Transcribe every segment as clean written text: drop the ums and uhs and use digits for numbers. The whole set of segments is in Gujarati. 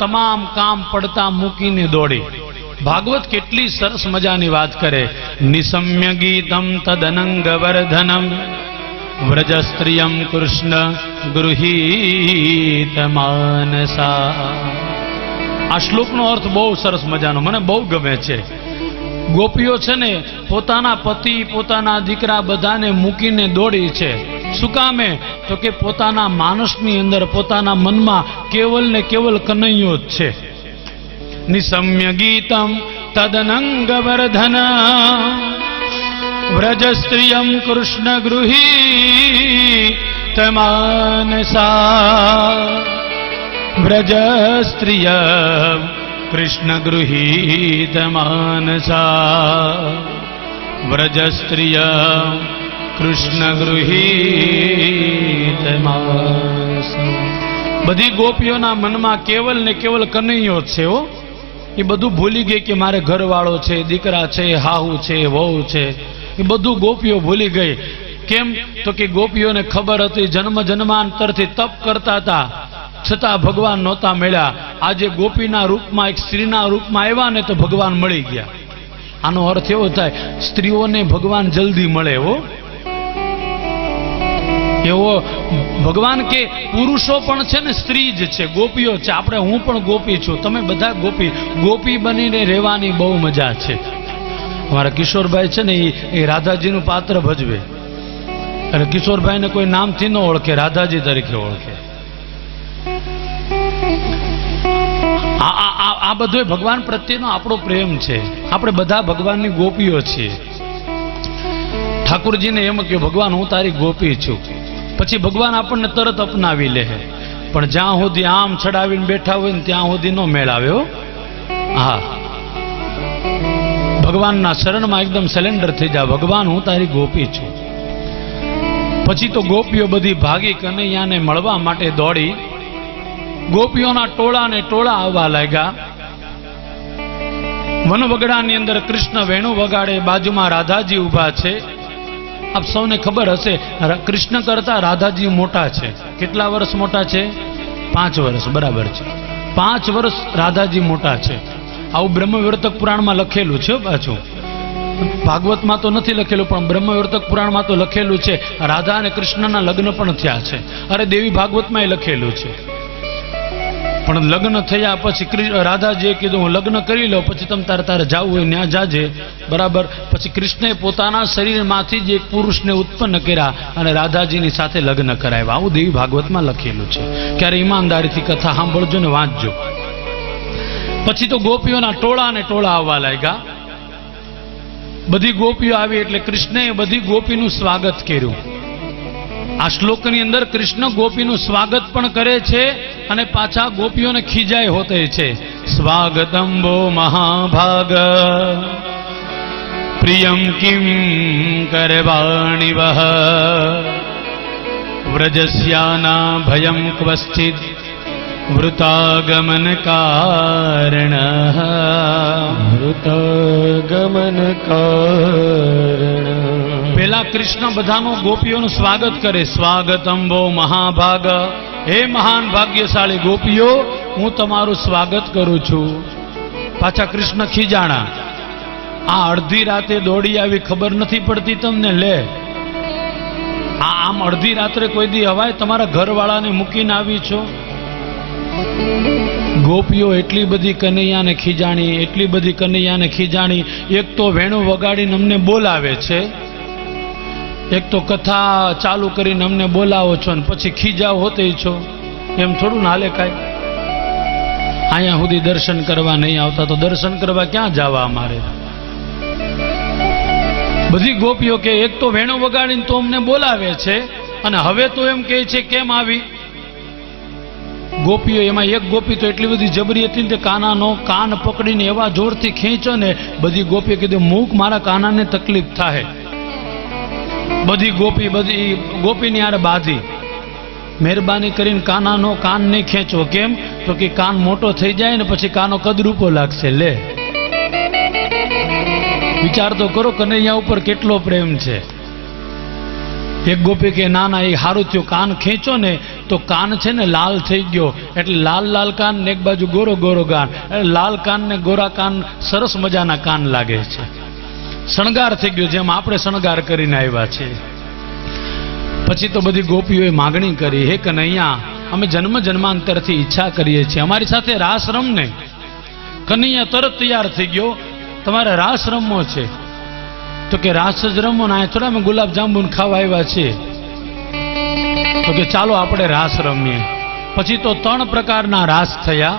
તમામ કામ પડતા મૂકીને દોડી. ભાગવત કેટલી સરસ મજાની વાત કરે. નિસમ્ય ગીતમ તદનંગ વર્ધનમ વ્રજ સ્ત્રિયમ કૃષ્ણ ગૃહીત માનસા. આ શ્લોકનો અર્થ બહુ સરસ મજાનો, મને બહુ ગમે છે. ગોપીઓ છે ને પોતાના પતિ, પોતાના દીકરા બધાને મૂકીને દોડી છે. શું કામે? તો કે પોતાના માનસની અંદર, પોતાના મનમાં કેવલ ને કેવલ કનૈયો જ છે. નિસમ્ય ગીતમ તદનંગ વર્ધન વ્રજ સ્ત્રિયમ કૃષ્ણ ગૃહીત માનસા. વ્રજ સ્ત્રિય કૃષ્ણ ગૃહીત માનસા. વ્રજ સ્ત્રિય કૃષ્ણ ગૃહીત માનસા. બધી ગોપીઓના મનમાં કેવલ ને કેવલ કનૈયો છે. હો, એ બધું ભૂલી ગઈ કે મારે ઘરવાળો છે, દીકરા છે, હાહુ છે, વહુ છે, એ બધું ગોપીઓ ભૂલી ગઈ. કેમ? તો કે ગોપીઓને ખબર હતી જન્મ જન્માંતરથી તપ કરતા હતા, છતાં ભગવાન નહોતા મળ્યા. આજે ગોપીના રૂપમાં, એક સ્ત્રીના રૂપમાં આવ્યા ને તો ભગવાન મળી ગયા. આનો અર્થ એવો થાય સ્ત્રીઓને ભગવાન જલ્દી મળે. હો, એવો ભગવાન કે પુરુષો પણ છે ને સ્ત્રી જ છે, ગોપીઓ છે. આપણે, હું પણ ગોપી છું, તમે બધા ગોપી. ગોપી બનીને રહેવાની બહુ મજા છે. અમારા કિશોરભાઈ છે ને એ રાધાજીનું પાત્ર ભજવે, અને કિશોરભાઈને કોઈ નામથી ન ઓળખે, રાધાજી તરીકે ઓળખે. આ બધો ભગવાન પ્રત્યેનો આપણો પ્રેમ છે. આપણે બધા ભગવાનની ગોપીઓ છીએ. ઠાકુરજીને એમ કહ્યું, ભગવાન હું તારી ગોપી છું. પછી ભગવાન આપણને તરત અપનાવી લે. પણ જ્યાં સુધી આમ ચડાવીને બેઠા હોય ને ત્યાં સુધી નો મેળ આવ્યો. હા, ભગવાનના શરણમાં એકદમ સરેન્ડર થઈ જા, ભગવાન હું તારી ગોપી છું. પછી તો ગોપીઓ બધી ભાગી કનૈયાને મળવા માટે દોડી. ગોપીઓના ટોળા ને ટોળા આવવા લાગ્યા. વનવગડાની અંદર કૃષ્ણ વેણુ વગાડે, બાજુમાં રાધાજી ઊભા છે. આપ સૌને ખબર હશે કૃષ્ણ કરતા રાધાજી મોટા છે. કેટલા વર્ષ મોટા છે? 5 વર્ષ. બરાબર છે, 5 વર્ષ રાધાજી મોટા છે. આવું બ્રહ્મવિવર્તક પુરાણમાં લખેલું છે. પાછું ભાગવતમાં તો નથી લખેલું, પણ બ્રહ્મવિવર્તક પુરાણમાં તો લખેલું છે. રાધા અને કૃષ્ણના લગ્ન પણ થયા છે. અરે દેવી ભાગવતમાં એ લખેલું છે. પણ લગ્ન થયા પછી રાધાજીએ કીધું હું લગ્ન કરી લઉં, પછી તમે તારે જાવું હોય ત્યાં જાજે. બરાબર. પછી કૃષ્ણએ પોતાના શરીરમાંથી જ એક પુરુષને ઉત્પન્ન કર્યા અને રાધાજીની સાથે લગ્ન કરાવ્યા. આવું દેવી ભાગવતમાં લખેલું છે. ક્યારે ઈમાનદારીથી કથા સાંભળજો ને વાંચજો. પછી તો ગોપીઓના ટોળા ને ટોળા આવવા લાગ્યા. બધી ગોપીઓ આવી એટલે કૃષ્ણએ બધી ગોપીનું સ્વાગત કર્યું. આ શ્લોકની અંદર કૃષ્ણ ગોપીનું સ્વાગત પણ કરે છે અને પાછા ગોપીઓને ખીજાય હોતે છે. સ્વાગતમ વો મહાભાગ પ્રિયમ કિમ કરવાણી વહ વ્રજસ્યાના ભયમ ક્વશ્ચિદ વૃતાગમન કારણ. વૃતાગમન કારણ. પેલા કૃષ્ણ બધાનું ગોપીઓનું સ્વાગત કરે. સ્વાગતમ વો મહાભાગ, હે મહાન ભાગ્યશાળી ગોપીઓ, હું તમારું સ્વાગત કરું છું. પાછા કૃષ્ણ ખીજાણા. આ અડધી રાતે દોડી આવી, ખબર નથી પડતી તમને? લે, આમ અડધી રાત્રે કોઈ દી હવાય તમારા ઘરવાળાને મૂકીને આવી છો? ગોપીઓ એટલી બધી કનૈયાને ખીજાણી, એટલી બધી કનૈયાને ખીજાણી. એક તો વેણુ વગાડીને અમને બોલાવે છે, એક તો કથા ચાલુ કરીને અમને બોલાવો છો ને પછી ખીજાવ હોતે છો. એમ થોડું ના હાલે કાંઈ? અહીંયા સુધી દર્શન કરવા નહીં આવતા તો દર્શન કરવા ક્યાં જવા અમારે? બધી ગોપીઓ કે એક તો વેણુ વગાડીને તો અમને બોલાવે છે અને હવે તો એમ કહે છે કેમ આવી? ગોપીઓ, એમાં એક ગોપી તો એટલી બધી જબરી હતી ને, કાનાનો કાન પકડીને એવા જોરથી ખેંચો ને બધી ગોપીઓ કીધું મૂક, મારા કાનાને તકલીફ થાય. બધી ગોપીની યાર બાધી. મહેરબાની કરીને કાનાનો કાન નહીં ખેંચો. કેમ? તો કે કાન મોટો થઈ જાય ને પછી કાનો કદરૂપો લાગશે. લે, વિચાર તો કરો કનૈયા ઉપર કેટલો પ્રેમ છે. એક ગોપી કે ના ના, એ સારું થયું, કાન ખેંચો ને તો કાન છે ને લાલ થઈ ગયો, એટલે લાલ લાલ કાન ને એક બાજુ ગોરો ગોરો કાન, એટલે લાલ કાન ને ગોરા કાન સરસ મજાના કાન લાગે છે. શણગાર થઈ ગયો, જેમ આપણે શણગાર કરીને આવ્યા છે. પછી તો બધી ગોપીઓએ માગણી કરી, હે કનૈયા, અમે જન્મ જન્માંતરથી ઈચ્છા કરીએ છીએ અમારી સાથે રાસ રમને. કનૈયા તરત તૈયાર થઈ ગયો, તમારે રાસ રમવો છે તો કે રાસ જ રમવો ને, આ થોડા અમે ગુલાબ જાંબુ ખાવા આવ્યા છીએ. તો કે ચાલો આપણે રાસ રમીએ. પછી તો 3 પ્રકારના રાસ થયા,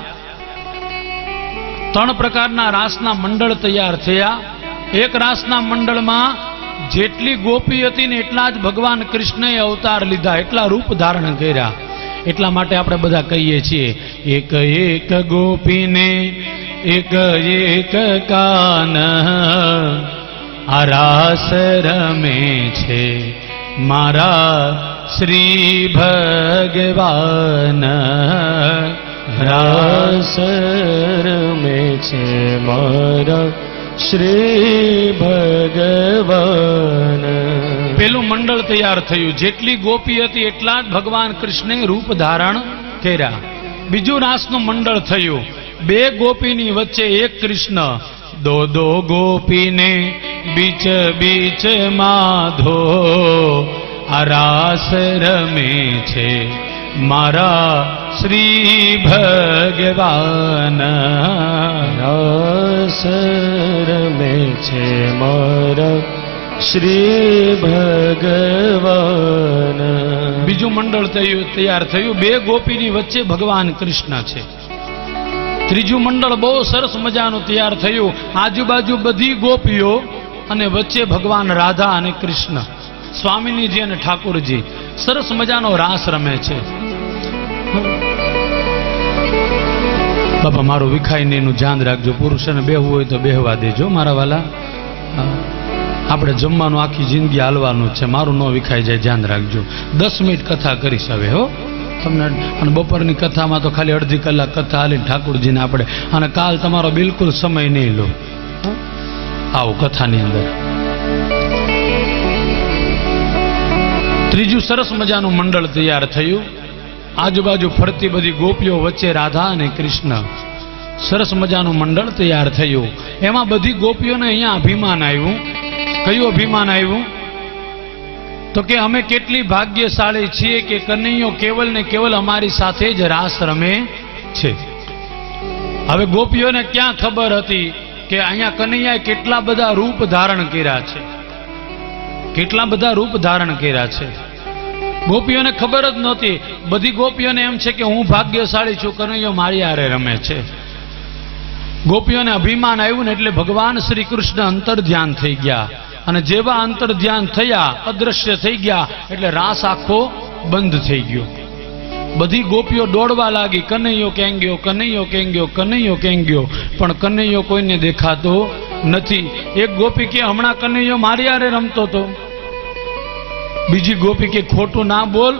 3 પ્રકારના રાસના મંડળ તૈયાર થયા. એક રાસના મંડળમાં જેટલી ગોપી હતી ને એટલા જ ભગવાન કૃષ્ણએ અવતાર લીધા, એટલા રૂપ ધારણ કર્યા. એટલા માટે આપણે બધા કહીએ છીએ, એક એક ગોપીને એક એક કાન, આ રાસ રમે છે મારા શ્રી ભગવાન. રાસ રમે છે મારા શ્રી ભગવાન. પેલું મંડળ તૈયાર થયું, જેટલી ગોપી હતી એટલા જ ભગવાન કૃષ્ણે રૂપ ધારણ કર્યા. બીજું રાસનું મંડળ થયું, 2 ગોપીની વચ્ચે એક કૃષ્ણ, દો દો ગોપીને બીચ બીચ માધો, આ રાસ રમે છે મારા શ્રી ભગવાન. રાસ રમે છે મારા શ્રી ભગવાન. બીજું મંડળ તૈયાર થયું, 2 ગોપીની વચ્ચે ભગવાન કૃષ્ણ છે. ત્રીજું મંડળ બહુ સરસ મજાનું તૈયાર થયું, આજુબાજુ બધી ગોપીઓ અને વચ્ચે ભગવાન રાધા અને કૃષ્ણ, સ્વામિનીજી અને ઠાકોરજી સરસ મજાનો રાસ રમે છે. બાપા મારું વિખાય ને એનું ધ્યાન રાખજો, પુરુષોને બેહવું હોય તો બેહવા દેજો મારા વાલા. આપણે જમવાનું આખી જિંદગી હાલવાનું છે, મારું ન વિખાઈ જાય ધ્યાન રાખજો. 10 મિનિટ કથા કરીશ હવે હો તમને. અને બપોરની કથામાં તો ખાલી અડધી કલાક કથા હાલીને ઠાકોરજીને આપણે, અને કાલ તમારો બિલકુલ સમય નહીં લો. આવો કથાની અંદર. ત્રીજું સરસ મજાનું મંડળ તૈયાર થયું, આજુબાજુ ફરતી બધી ગોપીઓ, વચ્ચે રાધા અને કૃષ્ણ, સરસ મજાનું મંડળ તૈયાર થયું. એમાં બધી ગોપીઓને અહીંયા અભિમાન આવ્યું. કયું અભિમાન આવ્યું? તો કે અમે કેટલી ભાગ્યશાળી છીએ કે કનૈયો કેવલ ને કેવલ અમારી સાથે જ રાસ રમે છે. હવે ગોપીઓને ક્યાં ખબર હતી કે અહીંયા કનૈયાએ કેટલા બધા રૂપ ધારણ કર્યા છે, કેટલા બધા રૂપ ધારણ કર્યા છે. ગોપીઓને ખબર જ નહોતી. બધી ગોપીઓને એમ છે કે હું ભાગ્યશાળી છું, કનૈયો મારી હારે રમે છે. ગોપીઓને અભિમાન આવ્યું ને એટલે ભગવાન શ્રી કૃષ્ણ અંતર ધ્યાન થઈ ગયા, અને જેવા અંતર ધ્યાન થયા, અદ્રશ્ય થઈ ગયા, એટલે રાસ આખો બંધ થઈ ગયો. બધી ગોપીઓ દોડવા લાગી, કનૈયો ક્યાં ગયો, કનૈયો ક્યાં ગયો, કનૈયો ક્યાં ગયો, પણ કનૈયો કોઈને દેખાતો નથી. એક ગોપી કે હમણાં કનૈયો મારી હારે રમતો હતો. બીજી ગોપી કે ખોટું ના બોલ,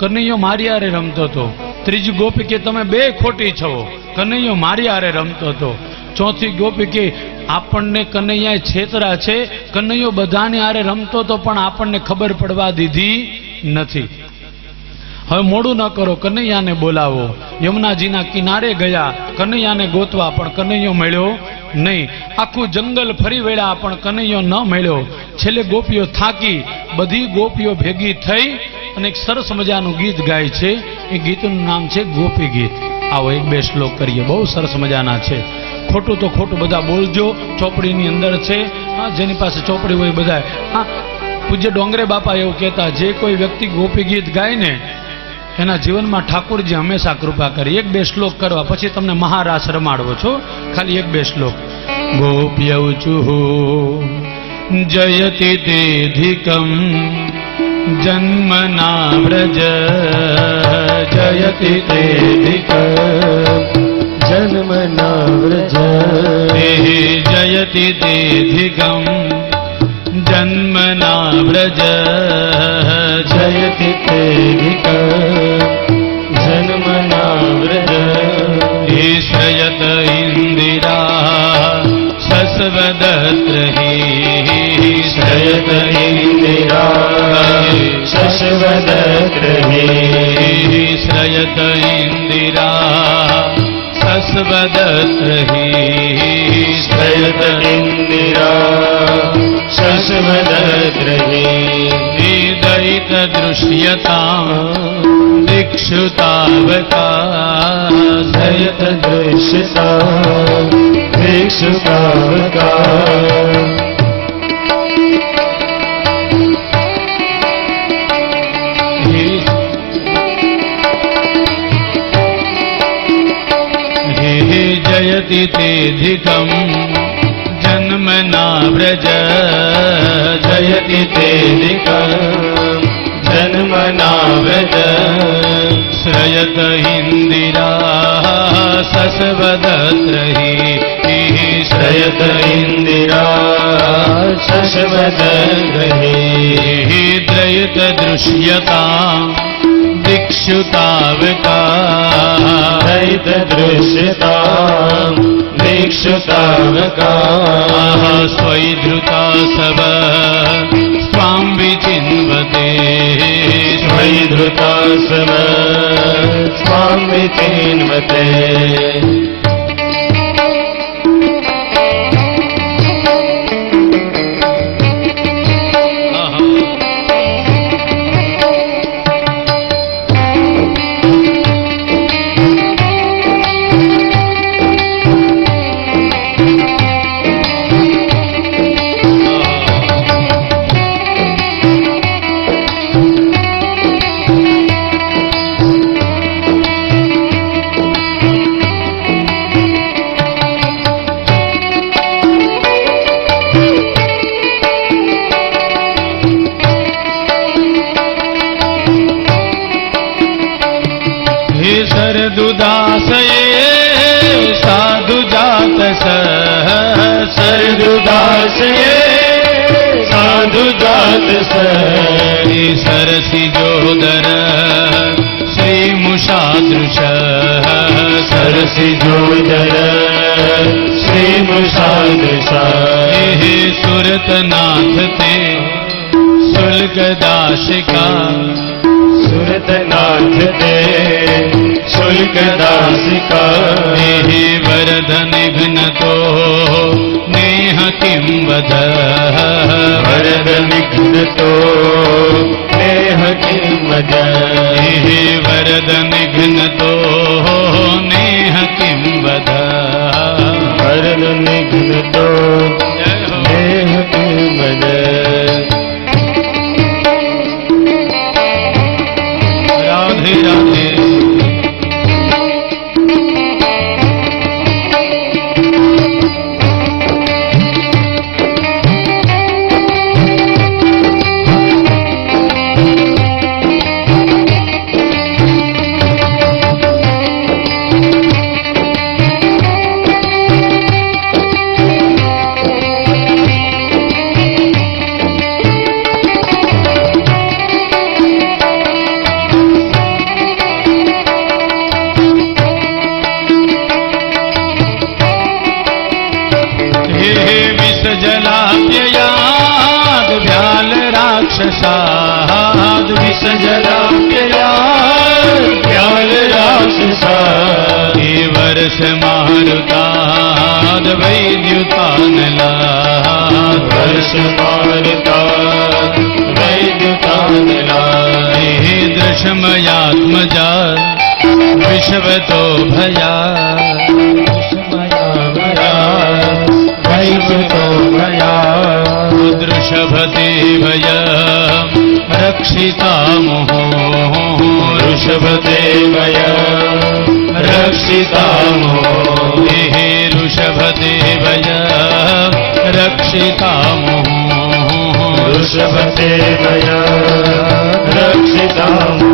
કનૈયો મારી હારે રમતો હતો. ત્રીજી ગોપી કે તમે 2 ખોટી છો, કનૈયો મારી હારે રમતો હતો. ચોથી ગોપી કે આપણને કનૈયાએ છેતરા છે, કનૈયો બધાની હારે રમતો હતો પણ આપણને ખબર પડવા દીધી નથી. હવે મોડું ન કરો, કનૈયાને બોલાવો. યમુનાજીના કિનારે ગયા કનૈયાને ગોતવા, પણ કનૈયો મળ્યો નહીં. આખું જંગલ ફરી વળ્યા પણ કનૈયો ન મળ્યો. છેલ્લે ગોપીઓ થાકી, બધી ગોપીઓ ભેગી થઈ અને એક સરસ મજાનું ગીત ગાય છે. એ ગીતનું નામ છે ગોપી ગીત. આવો 1-2 શ્લોક કરીએ, બહુ સરસ મજાના છે. ખોટું તો ખોટું બધા બોલજો, ચોપડીની અંદર છે. જેની પાસે ચોપડી હોય બધા. પૂજ્ય ડોંગરે બાપા એવું કહેતા, જે કોઈ વ્યક્તિ ગોપી ગીત ગાય ને એના જીવનમાં ઠાકોરજી હંમેશા કૃપા કરે. 1-2 શ્લોક કરવા, પછી તમને મહારાસ રમાડવો છો. ખાલી 1-2 શ્લોક. ગોપ્યૌચુઃ જયતિ તેધિકમ જન્મના વ્રજ, જયતિ તેધિકમ જન્મના વ્રજ, જયતિ તેધિકમ જન્મના વ્રજ, જયતિ તેધિકમ જન્મના વ્રજ. શ્રયત ઇન્દિરા શસ્વદત્રહી, શ્રયત ઇન્દિરા શસ્વદત્રહી, शशवदत्रहि श्रयत इन्दिरा शशवदत्रहि दयितदृश्यताम् दिक्षुतावका श्रयत दृश्यता भिक्षुकावका जयति तेऽधिकम् जन्मना व्रज जयति तेऽधिकम् जन्मना व्रज श्रयत इन्दिरा शशवदत्रहि श्रयत इन्दिरा शशवदत्रहि द्रयितदृश्यताम् दिक्षुतावका दृश्यताम् भिक्षुतावका स्वैधृता सव स्वां विचिन्वते स्वैधृता सव स्वां विचिन्वते सरदुदासये साधु जात सरदुदासये साधु जात सरसि जोदर श्रीमुषादृश सरसि जोदर श्रीमुषादृशा हे सुरतनाथ ते शुल्कदाशिका सुरतनाथ ते शुल्कदासिका हे वरद निघ्नतो नेह किं वद वरद निघ्नतो नेह किं वद हे वरद निघ्नतो नेह किं वद वरद निघ्नतो नेह किं वद राधे राधे जलाप्ययाद व्याल राक्षसाद विषजलाप्ययाद व्याल राक्षसाद हे वर्ष मारुताद वैद्युतानलाद वर्ष मारुताद वैद्युतानलाद हे दृशमयात्मजा विश्वतो भया वृषभदेवय रक्षितामो ऋषभदेवय रक्षितामो हे ऋषभदेवय रक्षितामो ऋषभदेवय रक्षितामो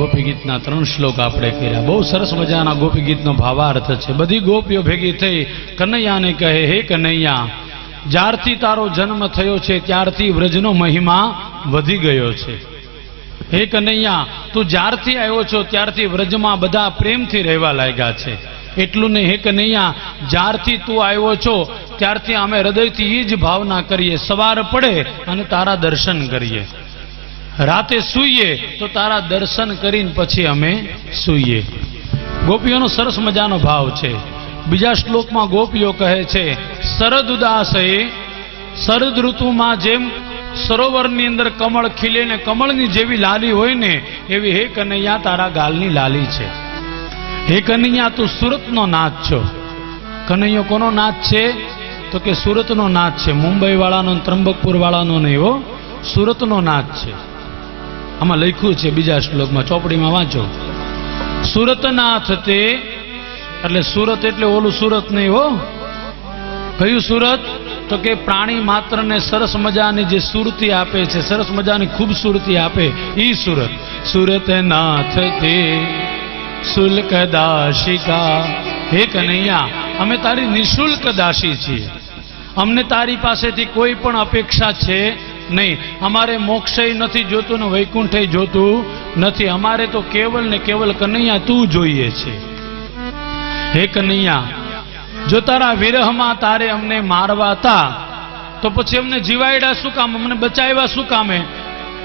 ગોપી ગીતના 3 શ્લોક આપણે કર્યા. બહુ સરસ મજાના ગોપી ગીતનો ભાવાર્થ છે. બધી ગોપીઓ ભેગી થઈ કનૈયાને કહે, હે કનૈયા, જ્યારથી તારો જન્મ થયો છે ત્યારથી વ્રજનો મહિમા વધી ગયો છે. હે કનૈયા, તું જ્યારથી આવ્યો છો ત્યારથી વ્રજમાં બધા પ્રેમથી રહેવા લાગ્યા છે. એટલું ને હે કનૈયા, જ્યારથી તું આવ્યો છો ત્યારથી અમે હૃદયથી એ જ ભાવના કરીએ, સવાર પડે અને તારા દર્શન કરીએ, રાતે સૂઈએ તો તારા દર્શન કરીને પછી અમે સૂઈએ. ગોપીઓનો સરસ મજાનો ભાવ છે. બીજા શ્લોકમાં ગોપીઓ કહે છે, શરદ ઉદાસએ, શરદ ઋતુમાં જેમ સરોવરની અંદર કમળ ખીલે ને કમળની જેવી લાલી હોય ને એવી હે કનૈયા તારા ગાલની લાલી છે. હે કનૈયા તું સુરતનો નાથ છો. કનૈયો કોનો નાથ છે? તો કે સુરતનો નાથ છે. મુંબઈ વાળાનો, ત્રંબકપુર વાળાનો નહીં હો, સુરતનો નાથ છે. આમાં લખ્યું છે બીજા શ્લોકમાં, ચોપડીમાં વાંચો. સુરતનાથ તે, એટલે સુરત એટલે ઓલું સુરત નહીં હો. કયું સુરત? તો કે પ્રાણી માત્રને સરસ મજાની જે સુરતી આપે છે, સરસ મજાની ખૂબસૂરતી આપે, ઈ સુરત. સુરતનાથ તે શુલ્ક દાશિકા. હે કનૈયા, અમે તારી નિઃશુલ્ક દાસી છીએ. અમને તારી પાસેથી કોઈ પણ અપેક્ષા છે નહીં. અમારે મોક્ષય નથી જોતું ને વૈકુંઠય જોતું નથી. અમારે તો કેવલ ને કેવલ કનૈયા તું જોઈએ છે. હે કનૈયા, જો તારા વિરહમાં તારે અમને મારવા હતા તો પછી અમને જીવાયડા શું કામ, અમને બચાવ્યા શું કામે?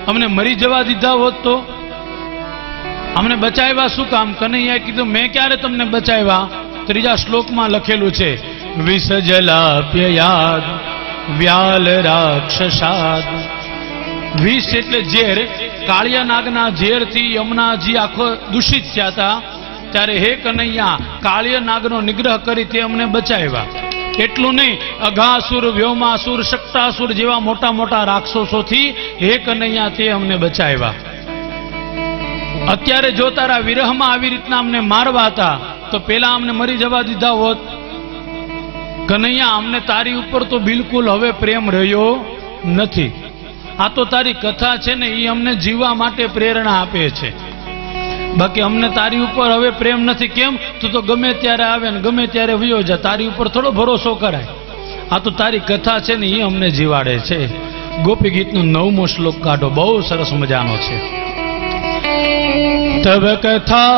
અમને મરી જવા દીધા હોત તો અમને બચાવ્યા શું કામ? કનૈયાએ કીધું, મેં ક્યારે તમને બચાવ્યા? ત્રીજા શ્લોકમાં લખેલું છે, વિષ જલાપ્યયાદ વ્યાલ રાક્ષસાદ. વિષ એટલે ઝેર. કાળિયા નાગના ઝેરથી યમુનાજી આખો દૂષિત થયા હતા. ત્યારે હે કનૈયા, કાળિયા નાગનો નિગ્રહ કરી તે અમને બચાવ્યા. એટલું નહીં, અઘાસુર, વ્યોમાસુર, શક્તાસુર જેવા મોટા મોટા રાક્ષસોથી હે કનૈયા તે અમને બચાવ્યા. અત્યારે જો તારા વિરહમાં આવી રીતના અમને મારવા હતા તો પેલા અમને મરી જવા દીધા હોત. કનૈયા, અમને તારી ઉપર તો બિલકુલ હવે પ્રેમ રહ્યો નથી. આ તો તારી કથા છે ને, એ અમને જીવવા માટે પ્રેરણા આપે છે. બાકી અમને તારી ઉપર હવે પ્રેમ નથી. કેમ? તું તો ગમે ત્યારે આવે ને ગમે ત્યારે વયો જા. તારી ઉપર થોડો ભરોસો કરાય. આ તો તારી કથા છે ને, એ અમને જીવાડે છે. ગોપી ગીતનો 9મો શ્લોક કાઢો, બહુ સરસ મજાનો છે. તવ કથામૃતા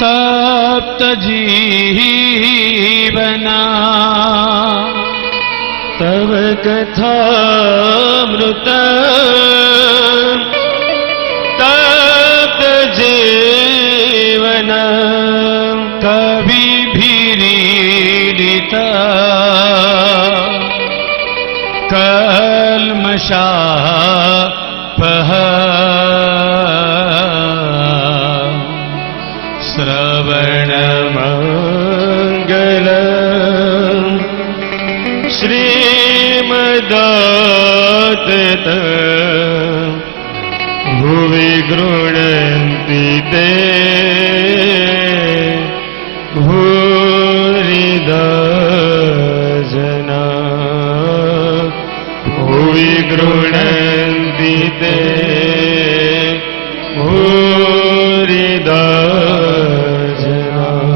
તપ્ત જીવના. તવ કથામૃત તપ્ત જીવન કવિભીરીડિત કલ્મષાપહ શ્રવણમંગલ શ્રીમદત્ત ભુવિ ગૃણંતિ તે ભૂરિદા જના. ભુવિ ગૃણંતિ તે ભૂરિદા જના.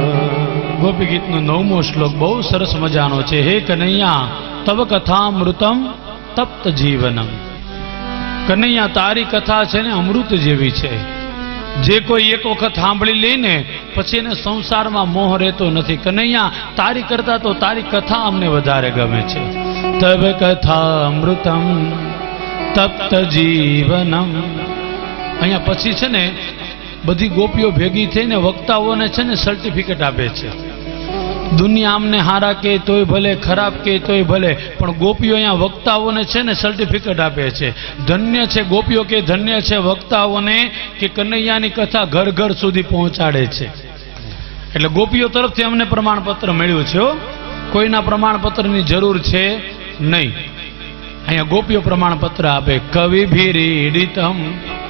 ગોપી ગીતનો 9મો શ્લોક બહુ સરસ મજાનો છે. હે કનૈયા, તવ કથામૃતમ તપ્ત જીવનમ. કનૈયા, તારી કથા છે ને અમૃત જેવી છે. જે કોઈ એક વખત સાંભળી લે ને પછી એને સંસારમાં મોહ રહેતો નથી. કનૈયા, તારી કરતા તો તારી કથા અમને વધારે ગમે છે. તવ કથામૃતમ તપ્ત જીવનમ. અહીંયા પછી છે ને બધી ગોપીઓ ભેગી થઈને વક્તાઓને છે ને સર્ટિફિકેટ આપે છે. દુનિયા અમને હારા કે તોય ભલે, ખરાબ કે તોય ભલે, પણ ગોપીઓ અહીંયા વક્તાઓને છે ને સર્ટિફિકેટ આપે છે. ધન્ય છે ગોપીઓ કે ધન્ય છે વક્તાઓને કે કનૈયાની કથા ઘર ઘર સુધી પહોંચાડે છે. એટલે ગોપીઓ તરફથી અમને પ્રમાણપત્ર મળ્યું છે. કોઈના પ્રમાણપત્રની જરૂર છે નહીં. અહીંયા ગોપીઓ પ્રમાણપત્ર આપે. કવિભીરીડિતમ.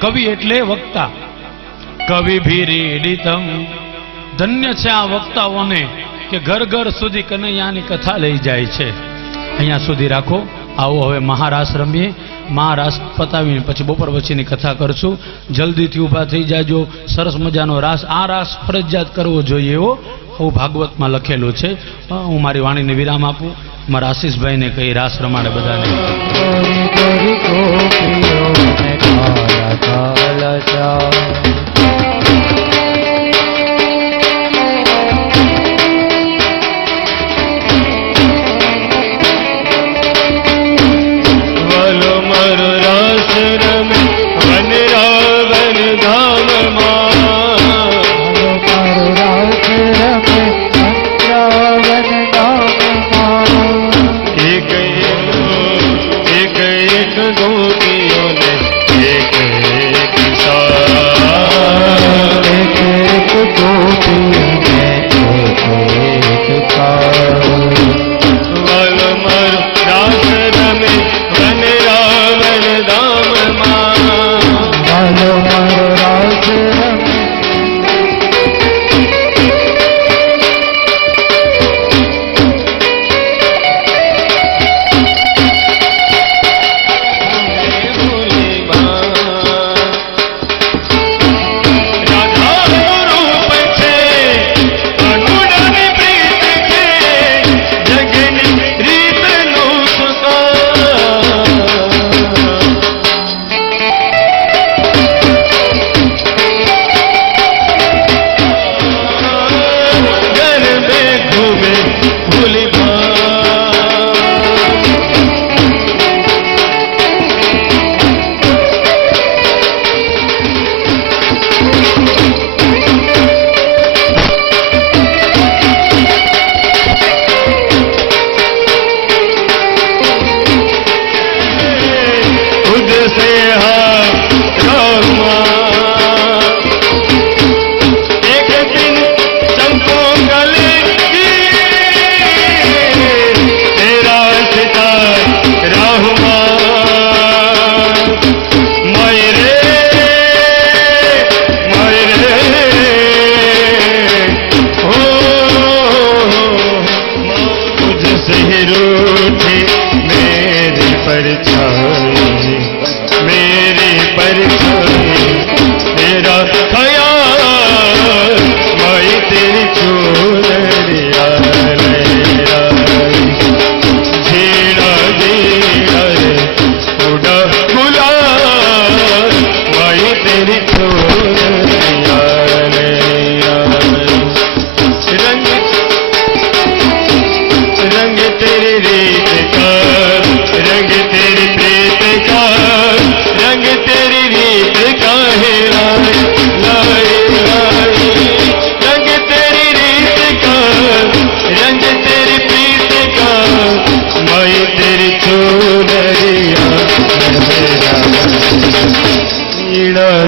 કવિ એટલે વક્તા. કવિભીરીડિતમ. ધન્ય છે આ વક્તાઓને કે ઘર ઘર સુધી કનૈયાની કથા લઈ જાય છે. અહીંયા સુધી રાખો. આવો હવે મહારાસ રમીએ. મહારાસ પતાવીને પછી બપોર પછીની કથા કરશું. જલ્દીથી ઊભા થઈ જાજો. સરસ મજાનો રાસ. આ રાસ ફરજિયાત કરવો જોઈએ એવો ભાગવતમાં લખેલું છે. હું મારી વાણીને વિરામ આપું. મારા આશીષભાઈને કહી રાસ રમાડે બધાને. વન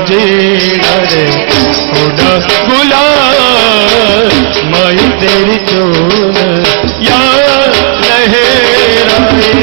जीना रे उड़ा गुलाल माई तेरी चून या लहराए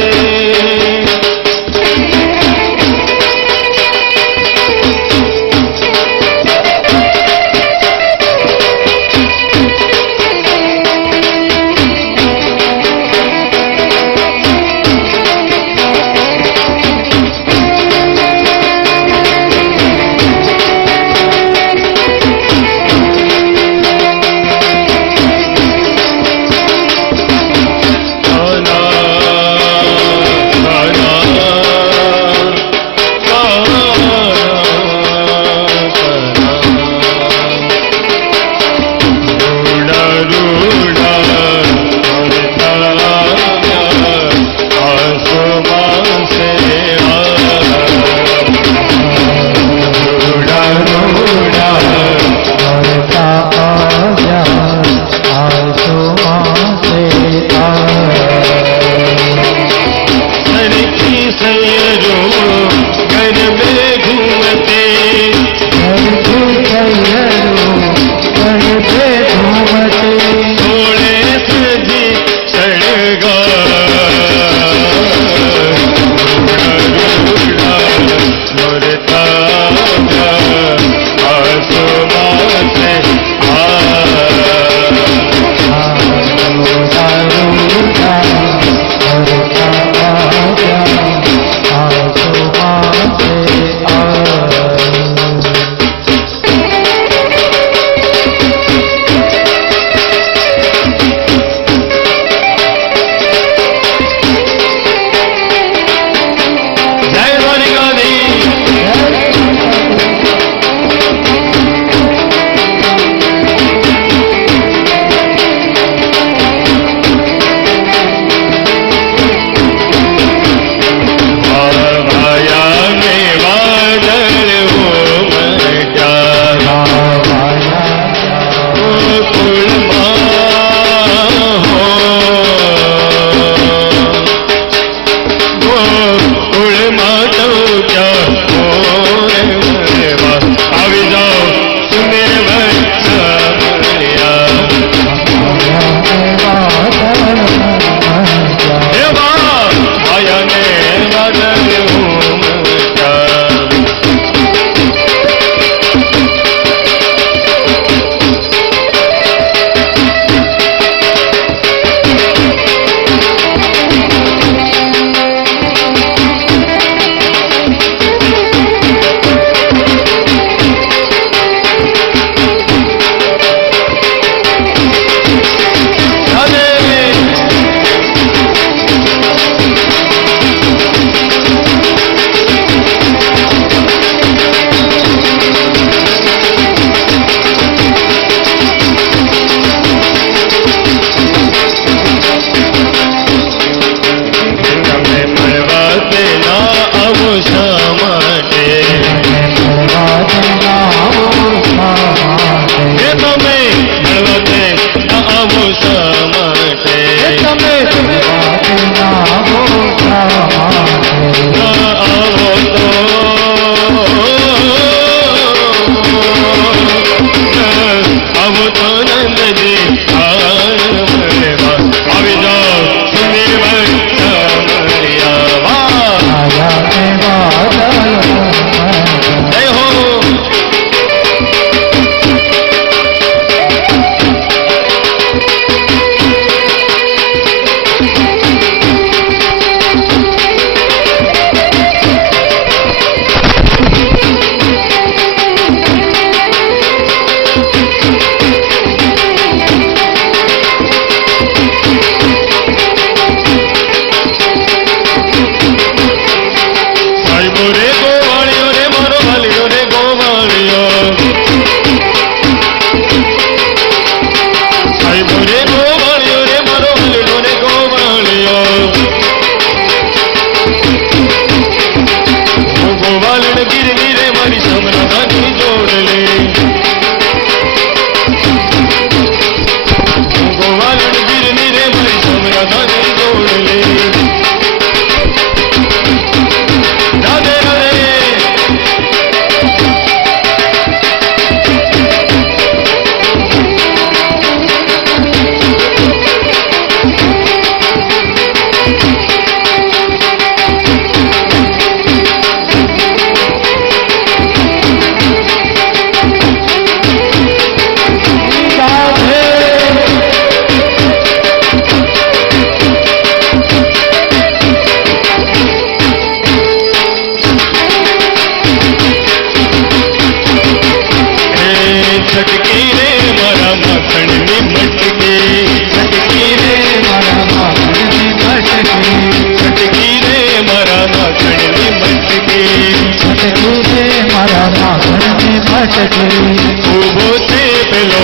અટકી ઊભો છે પેલો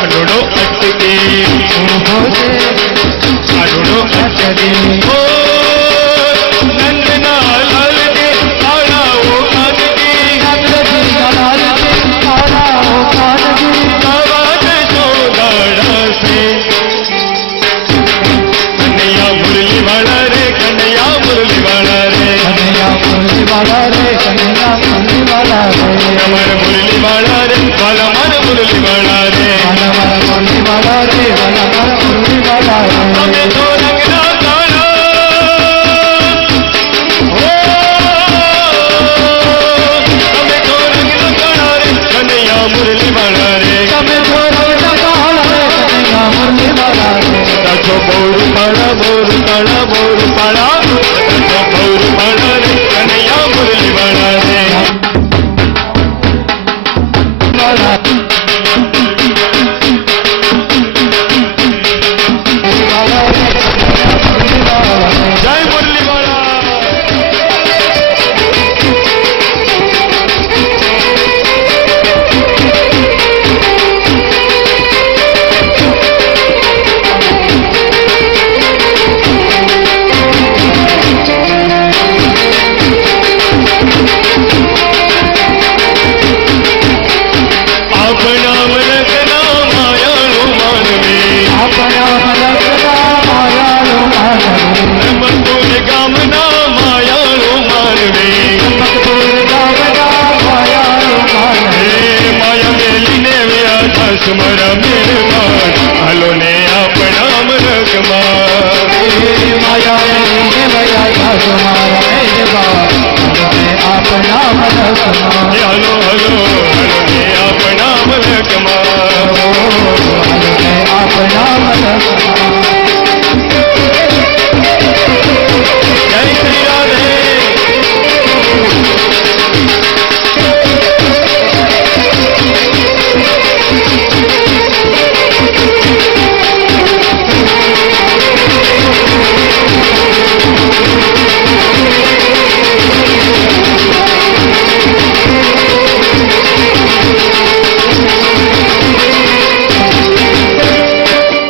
અડોડો અટકી ઊભો છે અડોડો અટકી ઓ નંદના લાલ કે આળાઓ કાનકી નંદજી લાલ કે આળાઓ કાનજી આવાજ સોદાડા છે કનૈયા મુરલી વાળા રે કનૈયા મુરલી વાળા રે કનૈયા મુરલી વાળા રે કનૈયા મુરલી વાળા રે અમાર મુરલી વાળા રે વાલા માર મુરલી વાળા રે વાલા મારા મુરલી વાળા રે વાલા મારા મુરલી વાળા રે તમે તો રંગના કાળા તમે તો રંગના કાળા રે કનૈયા મુરલી વાળા રે તમે જોરવતા કાળા રે કનૈયા મુરલી વાળા રે તાજો બોર પાળા બોર કાળા બોર પાળા તાજો બોર પાળા રે કનૈયા મુરલી વાળા રે વાળા જય મુરલી વાળા આપણા મનકના માયાળો માનવે આપણા મલકના માયાળો માનવે મકબૂલ ગામના માયાળો માનવે મકબૂલ ગામના માયાળો માનવે હે માયા મેલીને વ્યા દાસ મારા મેરમાન હાલો ને આપણા મનકમાં માયા ને વયા દાસ મારા મેરવા અને આપણા મલકમાં હાલો હાલો હાલો ને આપણા મનકમાં અને આપણા મલકમાં જય શ્રી રાધે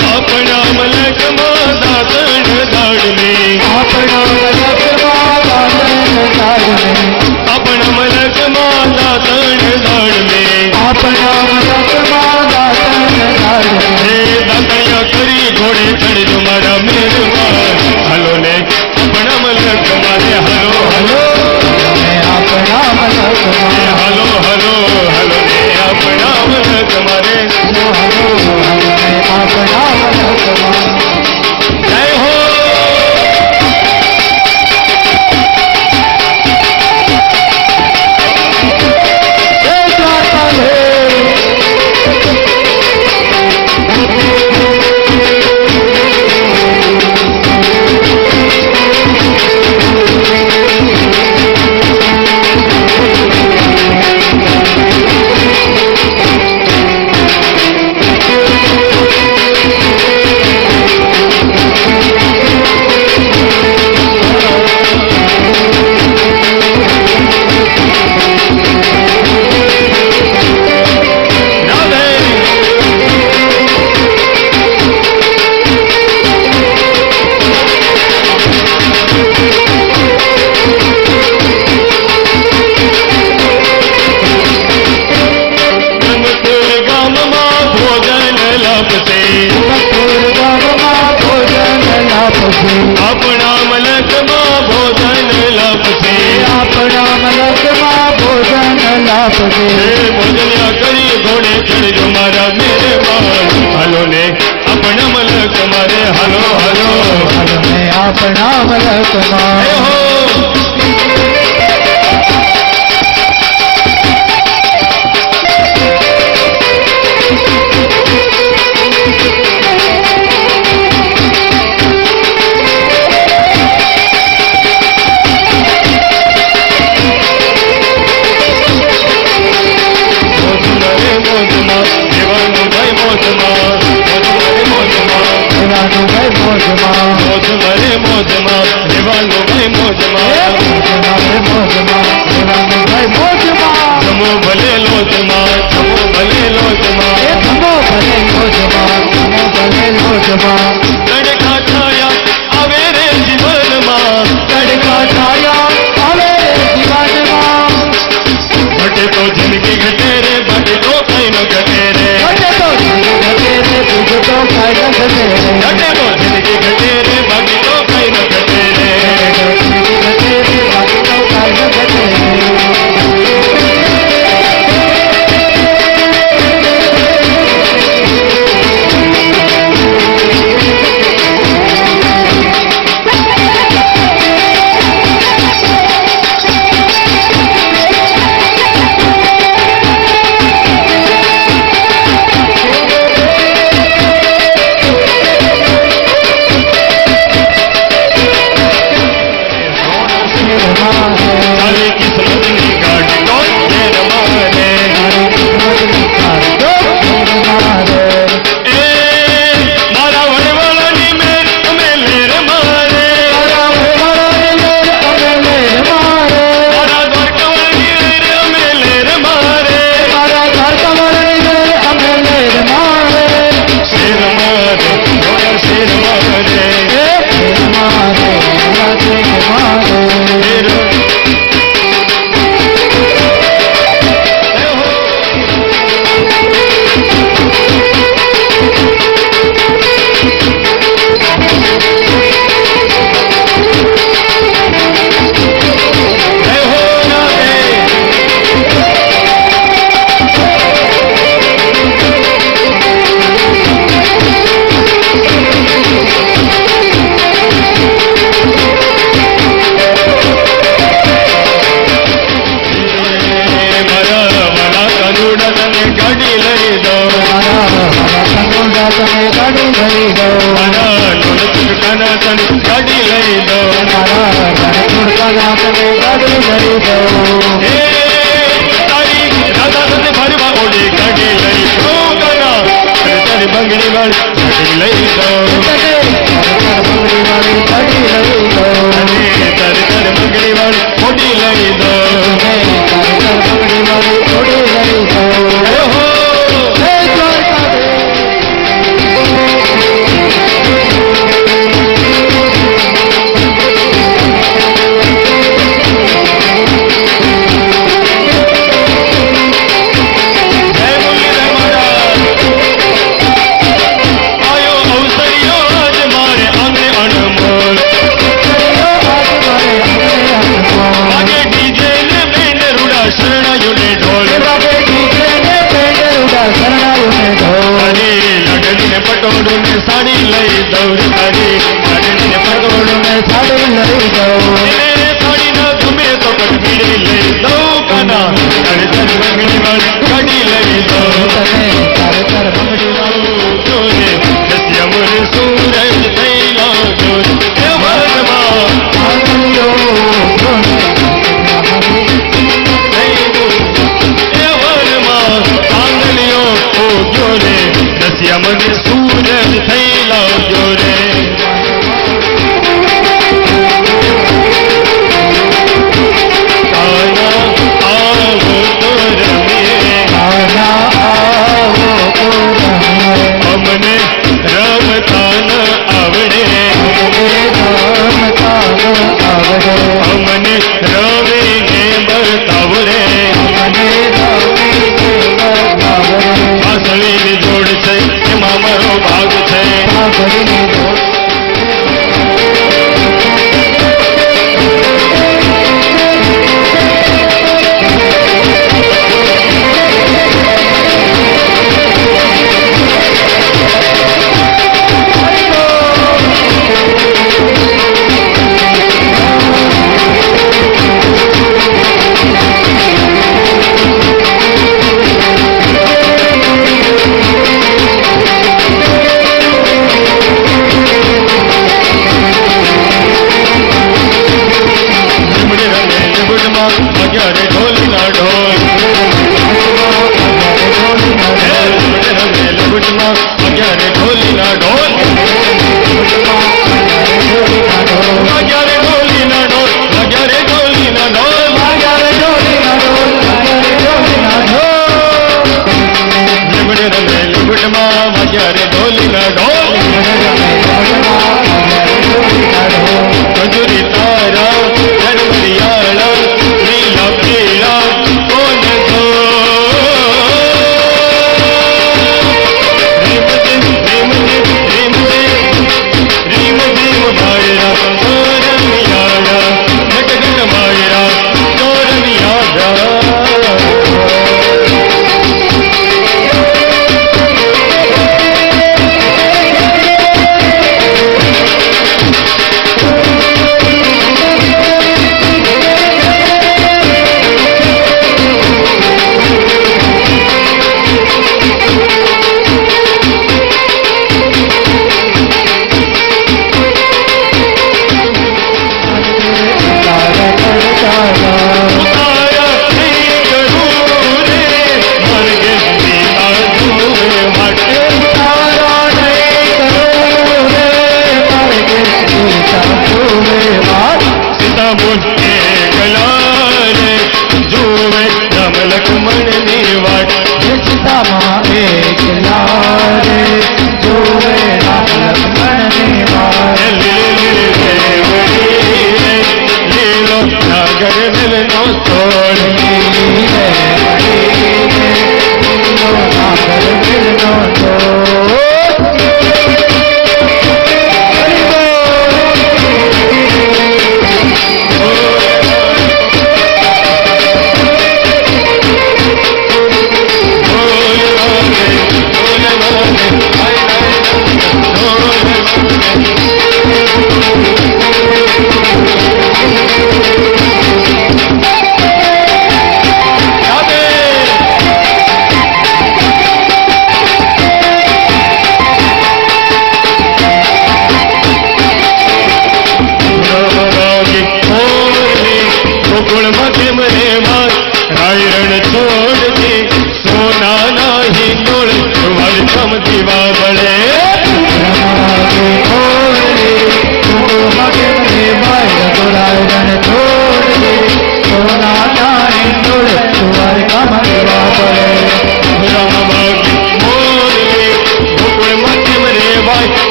આપણા મલકમાં દાતણ દાડને આપણા મલકમાં દાતણ દાડને આપણા મલકમાં દાતણ દાડને આપણા મલકમાં દાતણ દાડને હે દાતણિયા કરી ઘોડે ચડજો મારા મેરમાન હાલો ને આપણા મલકમાં રે હાલો હાલો અને આપણા મલકમાં હે હાલો હાલો હાલો ને આપણા મલકમાં રે અને આપણા મલકમાં જય હો જય દ્વારકાધીશ મોજમાં શરણાયું ને ધોર તારી લાડલીને પટોળું ને સાડી લઈ દઉં રે તારી લાડલીને પટોળું ને સાડી લઈ જાઉં એને સાડી ન ગમે તો કટબીડી લઈ દઉં કાના તારે તારી બંગડી વાળી ગાડી લઈ દઉં તને તારે તાર બંગડી વાળું જોરે સત્યમુર સૂરજ થયેલો જોર એ વનમાં આંગળીઓ ધોને એ વનમાં આંગળીઓ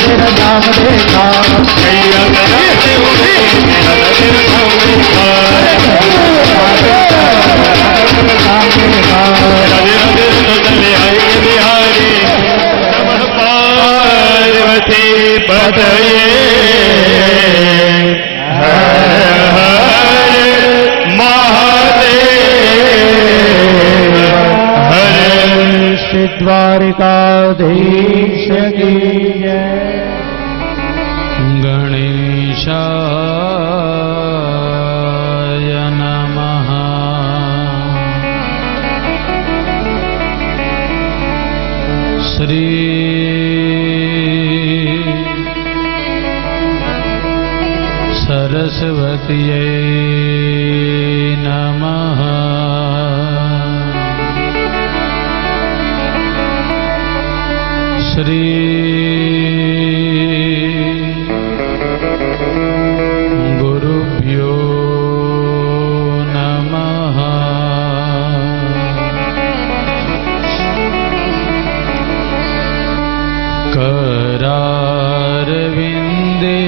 तेरा नाम देखा कैया करा देव में तेरा तेरा नाम देखा नाम देखा राधे राधे तो चले आए बिहारी नमः पार्वती पतये हर हर महादेव हर श्री द्वारिकाधीश की जय गणेशाय नमः श्री सरस्वत्यै नमः श्री गुरुभ्यो नमः करारविन्दे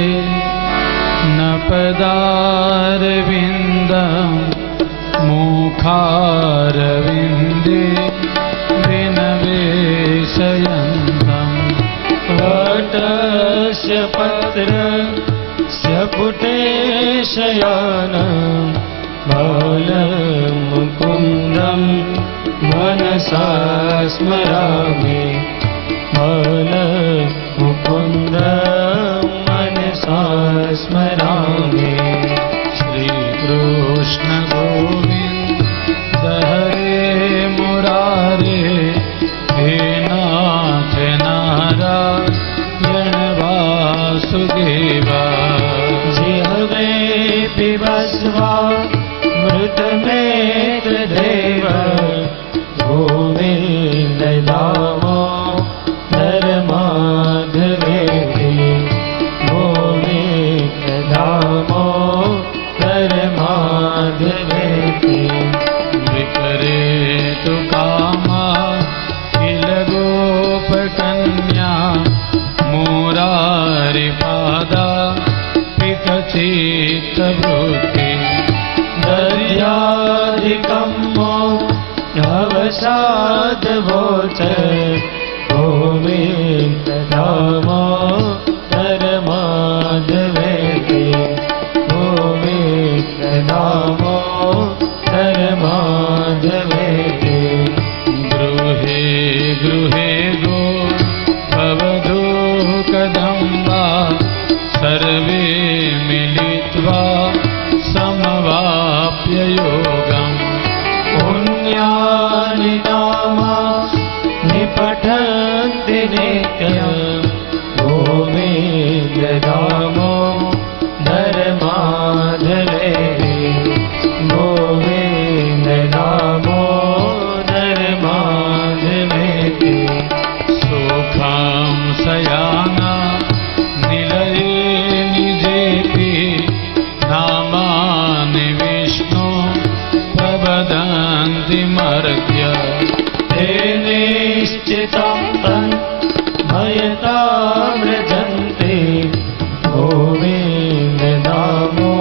न पदारविन्दं मुखारविन्दे विनवेशयन्तम् वटस्य पत्रस्य पुटे शयानं बालमुकुन्दं मनसा स्मरामि बालमुकुन्दं मनसा स्मरामि श्रीकृष्ण गोविन्द हरे मुरारे हे नाथ नारायण वासुदेवा जिह्वे पिबस्वा मृतमेतदेव गोविन्द नामो नरमाधवेति गोविन्द नामो नरमाधवेति विपरेतु कामा किल गोपकन्या मुरारिपादा पितचित्तवृत्ति दर्याधिकं अवसादवोच गोविन्द नामो नरमाधवेति गोविन्द नामो नरमाधवेति गृहे गृहे गो भवधू कदम्बा सर्वे मिलित्वा समवाप्य योगम् पुण्यानि नामा निपठन्ति नित्यम् गोविन्द नामो नरमाधवेति गोविन्द नामो नरमाधवेति सुखं शयाना निलये निजेपि नामानि विष्णु प्रवदन्ति मर्त्य ते निश्चितं तन् भयतामृजन्ते गोविन्द नामो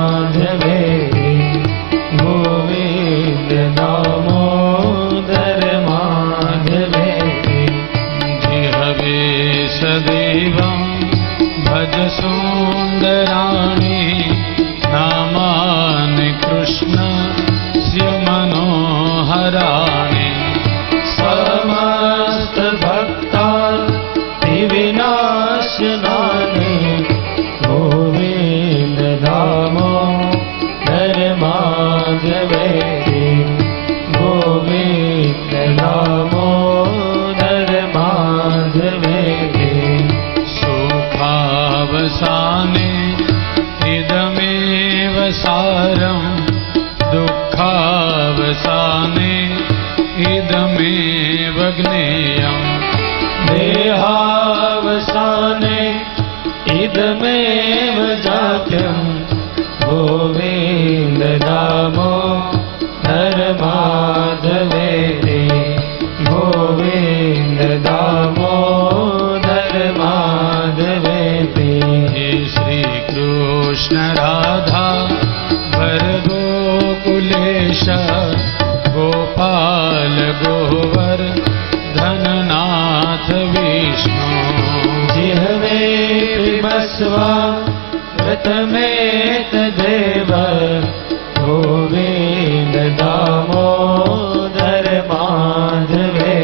नरमाधवेति गोविन्द नामो नरमाधवेति जिह्वे सदैवं भज सुन्दराणि नामानि कृष्णस्य मनोहराणि समस्तभक्तादिविनाशनानि गोविन्द नामो नरमाधवेति गोविन्द नामो नरमाधवेति सुखावसाने इदमेव सारं दुःखावसाने इदमेव ज्ञेयम् देहावसाने इदमेव जात्यं गोविन्द नामो नरमाधवेति गोविन्द नामो प्रथमेत देव गोविंद दामोदर माधवे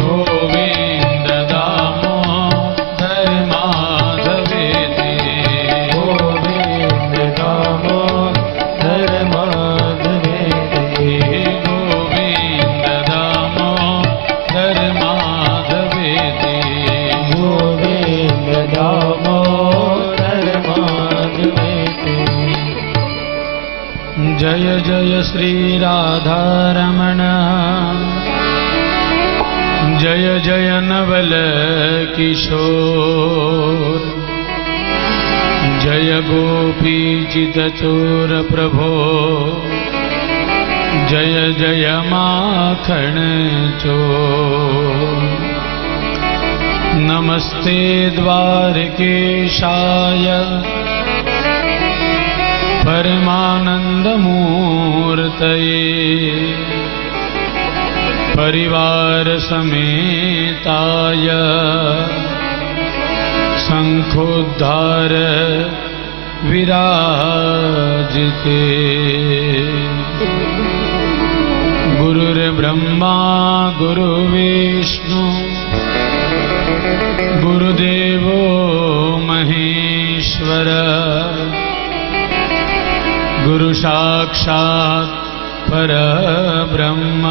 गोविंद दामोदर माधवे गोविंद दामोदर माधवे गोविंद दामोदर माधवे गोविंद दामोदर माधवे जय जय श्री राधा रमण जय जय नवल किशोर जय गोपी चितचोर प्रभो जय जय माखन चोर नमस्ते द्वारकेशाय परमानन्दमूर्तये परिवार समेताय शंखोद्धार विराजिते गुरुर्ब्रह्मा गुरुविष्णु गुरुदेवो महेश्वर गुरु साक्षात् परब्रह्म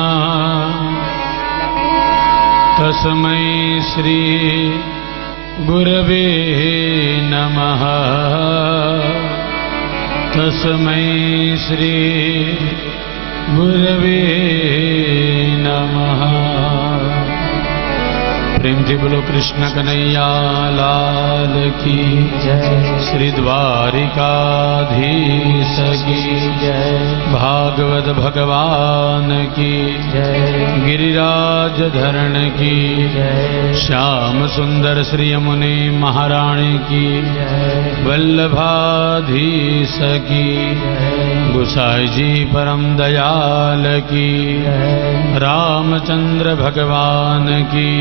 तस्मै श्री गुरवे नमः तस्मै श्री गुरवे नमः प्रेम थी बोलो कृष्ण कन्हैया लाल की जय श्री द्वारिकाधीश की जय भागवत भगवान की जय गिरिराज धरण की जय श्याम सुंदर श्री यमुने महारानी की जय वल्लभाधीश की गोसाई जी परम दयाल की रामचंद्र भगवान की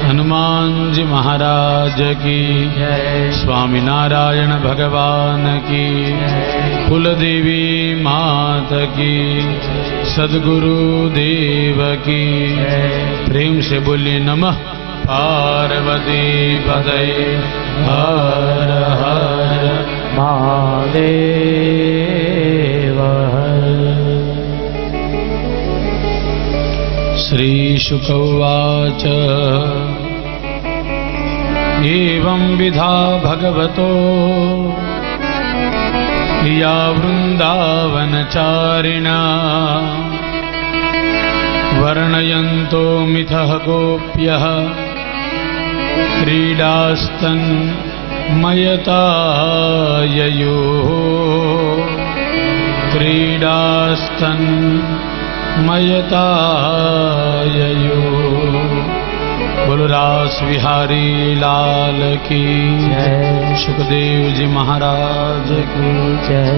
हनुमान जी महाराज की स्वामी नारायण भगवान की कुलदेवी मात की सद्गुरु देव की प्रेम से बोलिए नमः पार्वती पदे हर हर महादेव श्रीशुक उवाच एवं विधा भगवतो या वृन्दावनचारिणा वर्णयन्तो मिथः गोप्यः क्रीडास्तन्मयताययोः क्रीडास्तन्मयताययोः बोलो रास विहारी लाल की जय। सुखदेव जी महाराज की जय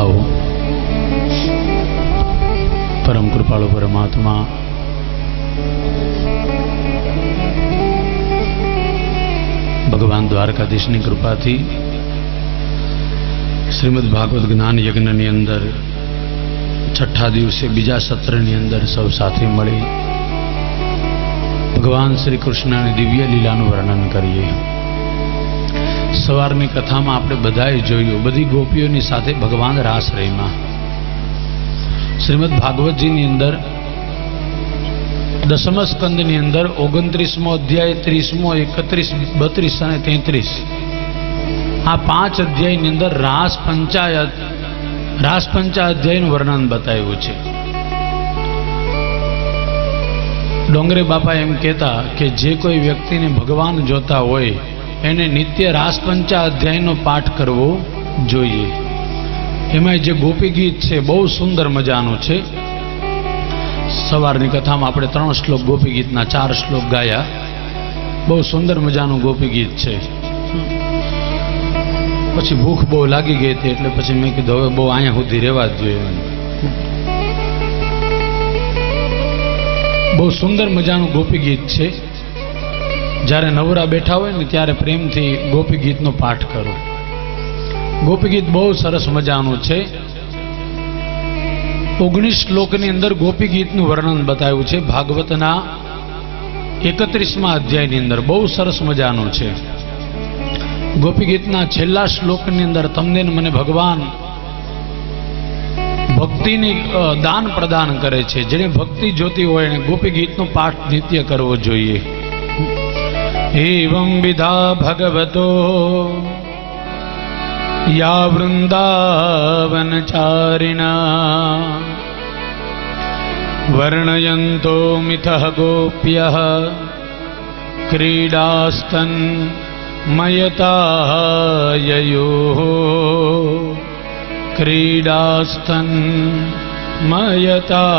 आओ परम कृपालु परमात्मा भगवान द्वारकाधीशની કૃપાથી શ્રીમદ ભાગવત જ્ઞાન યજ્ઞની અંદર છઠ્ઠા દિવસે બીજા સત્રની અંદર સૌ સાથે મળી ભગવાન શ્રી કૃષ્ણની દિવ્ય લીલાનું વર્ણન કરીએ. સવારની કથામાં આપણે બધાએ જોયું, બધી ગોપીઓની સાથે ભગવાન રાસ રમ્યા. શ્રીમદ ભાગવતજીની અંદર દસમ સ્કંદની અંદર 29મો અધ્યાય 30મો 31 32 અને 33 આ 5 અધ્યાયની અંદર રાસ પંચાધ્યાયનું વર્ણન બતાવ્યું છે. ડોંગરે બાપા એમ કહેતા કે જે કોઈ વ્યક્તિને ભગવાન જોતા હોય એને નિત્ય રાસ પંચાધ્યાયનો પાઠ કરવો જોઈએ. એમાં જે ગોપી ગીત છે બહુ સુંદર મજાનું છે. સવારની કથામાં આપણે 3 શ્લોક ગોપી ગીતના 4 શ્લોક ગાયા. બહુ સુંદર મજાનું ગોપી ગીત છે. પછી ભૂખ બહુ લાગી ગઈ હતી એટલે પછી મેં કીધું હવે બહુ અહીંયા સુધી રહેવા જ જોઈએ. બહુ સુંદર મજાનું ગોપી ગીત છે. જ્યારે નવરા બેઠા હોય ને ત્યારે પ્રેમથી ગોપી ગીતનો પાઠ કરો. ગોપી ગીત બહુ સરસ મજાનું છે. 19 શ્લોકની અંદર ગોપી ગીતનું વર્ણન બતાવ્યું છે ભાગવતના 31મા અધ્યાયની અંદર. બહુ સરસ મજાનું છે. ગોપી ગીતના છેલ્લા શ્લોકની અંદર તમને ને મને ભગવાન ભક્તિની દાન પ્રદાન કરે છે. જેને ભક્તિ જોતી હોય એને ગોપી ગીતનો પાઠ નિત્ય કરવો જોઈએ. એવં વિધા ભગવતો યા વૃંદાવનચારિણા વર્ણયંતો મિથઃ ગોપ્યઃ ક્રીડાસ્તન મયતાયયો ક્રીડાસ્તન મયતાયયો.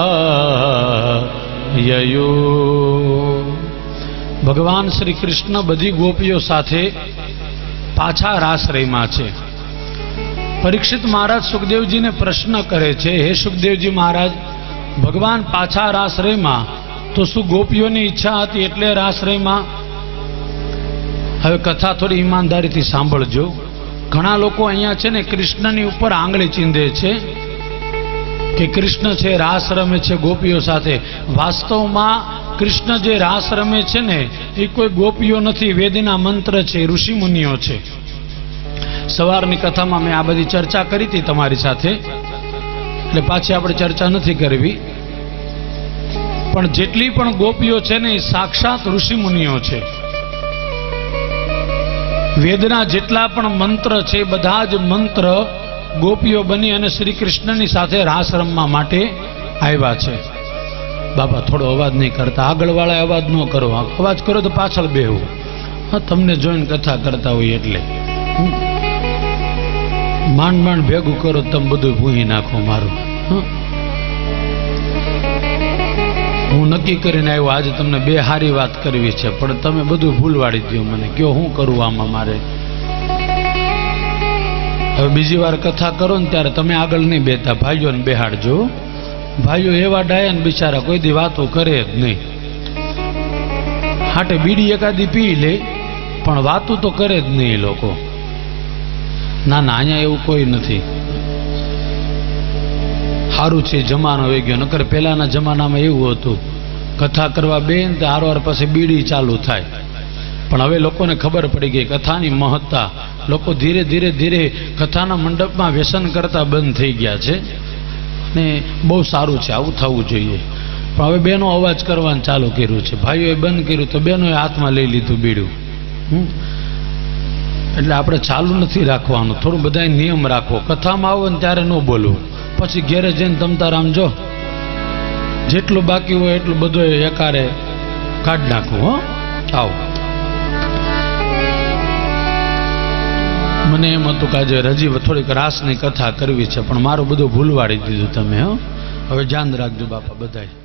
ભગવાન શ્રી કૃષ્ણ બધી ગોપીઓ સાથે પાછા રાસરહીમાં છે. પરીક્ષિત મહારાજ સુખદેવજીને પ્રશ્ન કરે છે, હે સુખદેવજી મહારાજ, ભગવાન પાછા રાસરહીમાં તો શું ગોપીઓની ઈચ્છા હતી એટલે રાસરહીમાં? હવે કથા થોડી ઈમાનદારીથી સાંભળજો. ઘણા લોકો અહીંયા છે ને કૃષ્ણની ઉપર આંગળી ચીંધે છે કે કૃષ્ણ છે રાસ રમે છે ગોપીઓ સાથે. વાસ્તવમાં કૃષ્ણ જે રાસ રમે છે ને એ કોઈ ગોપીઓ નથી, વેદના મંત્ર છે, ઋષિ મુનિઓ છે. સવારની કથામાં મેં આ બધી ચર્ચા કરી હતી તમારી સાથે, એટલે પાછી આપણે ચર્ચા નથી કરવી. પણ જેટલી પણ ગોપીઓ છે ને એ સાક્ષાત ઋષિ મુનિઓ છે. વેદના જેટલા પણ મંત્ર છે બધા જ મંત્ર ગોપીઓ બની અને શ્રી કૃષ્ણની સાથે રાસ રમવા માટે આવ્યા છે. બાપા થોડો અવાજ નહીં કરતા, આગળવાળા અવાજ ન કરો. અવાજ કરો તો પાછળ બેહવું. હા, તમને જોઈને કથા કરતા હોય એટલે માંડ માંડ ભેગું કરો, તમે બધું ભૂહી નાખો મારું. હું નક્કી કરીને આવ્યો આજે તમને બે સારી વાત કરવી છે, પણ તમે બધું ભૂલવાડી દો મને. કયો હું કરું આમાં મારે? હવે બીજી વાર કથા કરો ને ત્યારે તમે આગળ નહીં બેતા, ભાઈઓને બેહાડજો. ભાઈઓ એવા ડાયા ને બિચારા કોઈ દી વાતો કરે જ નહીં. હાટે બીડી એકાદી પી લે પણ વાતું તો કરે જ નહીં એ લોકો. ના ના, અહીંયા એવું કોઈ નથી. સારું છે જમાનો આવી ગયો, નકર પહેલાના જમાનામાં એવું હતું કથા કરવા બેન તો હારવાર પાસે બીડી ચાલુ થાય. પણ હવે લોકોને ખબર પડી ગઈ કથાની મહત્તા. લોકો ધીરે ધીરે ધીરે કથાના મંડપમાં વ્યસન કરતા બંધ થઈ ગયા છે ને બહુ સારું છે, આવું થવું જોઈએ. પણ હવે બેનો અવાજ કરવાનું ચાલુ કર્યું છે, ભાઈઓએ બંધ કર્યું તો બહેનોએ હાથમાં લઈ લીધું બીડું. એટલે આપણે ચાલુ નથી રાખવાનું, થોડું બધા નિયમ રાખો. કથામાં આવો ને ત્યારે ન બોલવું, પછી ઘેરે જઈને તમતારામ જો જેટલું બાકી હોય એટલું બધું એકારે કાઢ નાખવું. હો, આવો. મને એમ હતું કે આજે હજી થોડીક રાસની કથા કરવી છે, પણ મારું બધું ભૂલવાડી દીધું તમે. હવે ધ્યાન રાખજો બાપા બધાય.